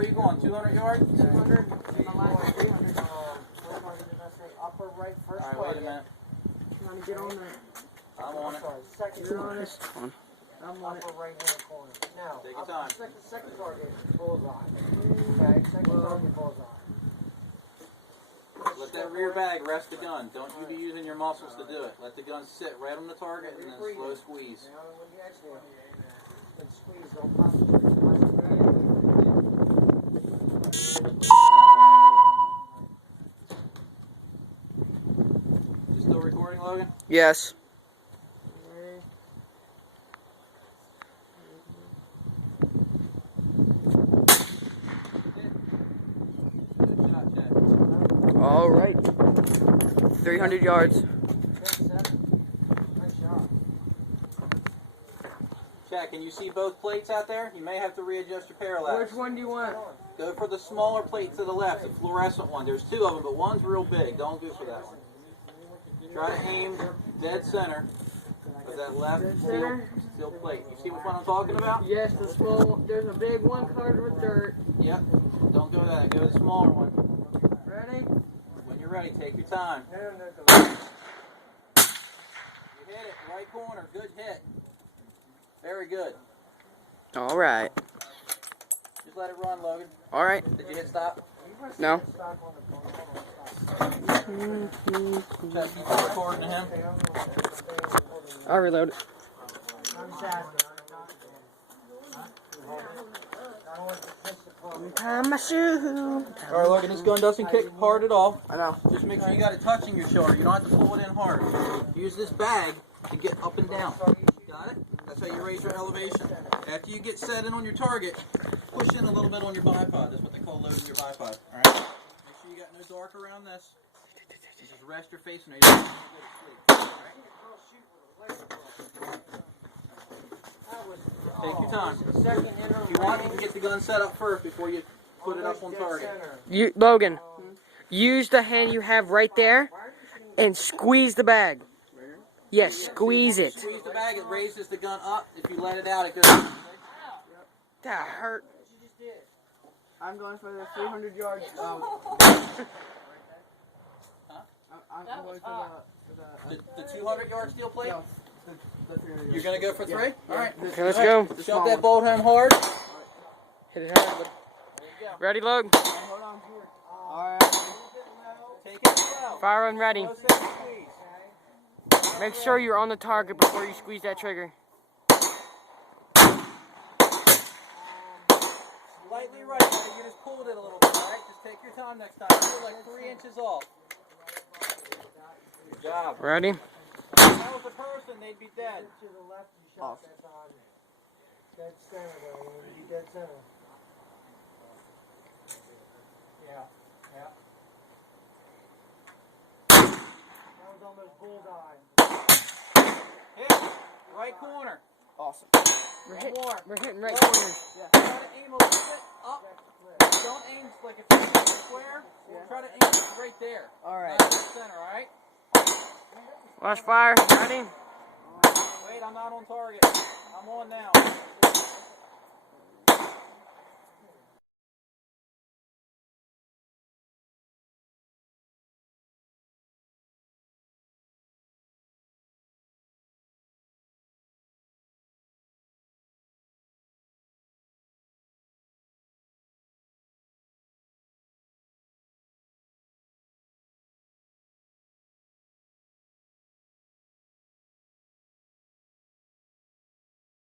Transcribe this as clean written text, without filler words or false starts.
Where are you going? 200 yards? 200. In the line 300. Upper right first. All right, wait a minute. Trying to get on that. I'm on it. Second target. I'm on upper right hand corner. Now, take your time. Second target, bullseye. Okay, second target, bullseye. Let that rear bag rest the gun. Don't you be using your muscles to do it. Let the gun sit right on the target and then slow squeeze. You still recording, Logan? Yes. All right. 300 yards. Check, can you see both plates out there? You may have to readjust your parallax. Which one do you want? Go for the smaller plate to the left, the fluorescent one. There's two of them, but one's real big. Don't go for that one. Try to aim dead center of that left steel plate. You see which one I'm talking about? Yes, the small. There's a big one covered with dirt. Yep. Don't go that. Go to the smaller one. Ready? When you're ready, take your time. You hit it, right corner. Good hit. Very good. All right. Just let it run, Logan. All right. Did you hit stop? No. Check, you recording to him? I'll reload it. Tie my shoe. All right, Logan, this gun doesn't kick hard at all. I know. Just make sure you got it touching your shoulder. You don't have to pull it in hard. Use this bag to get up and down. Got it? That's how you raise your elevation. After you get set in on your target, push in a little bit on your bipod. That's what they call loading your bipod. All right? Make sure you got no dark around this. Just rest your face and you're going to go to sleep. All right? Take your time. If you want, you can get the gun set up first before you put it up on target. Logan, use the hand you have right there and squeeze the bag. Yes, squeeze it. Squeeze the bag, it raises the gun up. If you let it out, it goes. That hurt. I'm going for the 300 yards. I'm going for The 200 yard steel plate? No. You're going to go for three? Yeah. Alright. Okay, let's go. Shove that bolt home hard. Hit it hard. Ready, Logan? Hold on here. Alright. Take it slow. Fire and ready. No set squeeze. Make sure you're on the target before you squeeze that trigger. Lightly right. You just pulled it a little bit, alright? Just take your time next time. You're like 3 inches off. Good job. Ready? If that was a person, they'd be dead. To the left, you shot that on dead center though. You would be dead center. Yeah. That was almost bullseye. Hit. Right corner. Awesome. We're hitting right Right. corners. Try to aim a little bit up. Don't aim like if you're in square. Try to aim right there. Alright. Not dead center, alright? Watch fire. Ready? Wait, I'm not on target. I'm on now.